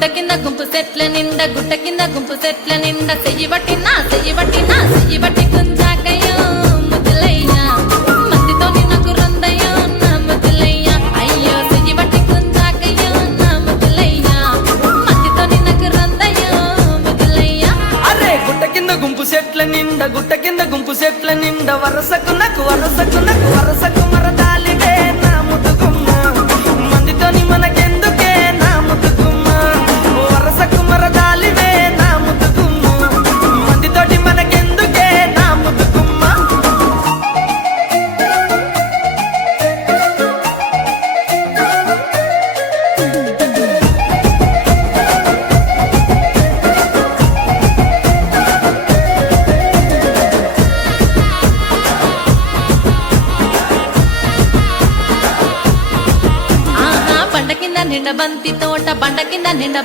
గుట్ట కింద గుంపు సెట్ల నిండా గుట్ట కింద గుంపు సెట్ల నిండా చెయ్యి పట్టినా చెయ్యి పట్టినా చెయ్యి పట్టి గుంజాకయ్యో ముద్దులయ్యా మందితో నాకు రొందయ్యో నా ముద్దులయ్యా అయ్యో చెయ్యి పట్టి గుంజాకయ్యో నా ముద్దులయ్యా మందితో నాకు రొందయ్యో ముద్దులయ్యా అరే గుట్ట కింద గుంపు సెట్ల నిండా గుట్ట కింద గుంపు సెట్ల నిండా వరసకు నాకు వరసకు మరదాలివే నా ముద్దుగుమ్మ మందితోని మనకెందుకే నా ముద్దుగుమ్మ వరసకు మరదాలివే నా ముద్దుగుమ్మ మందితోటి మనకెందుకే నా ముద్దుగుమ్మ బండ కింద నిండా బంతి తోట బండ కింద నిండా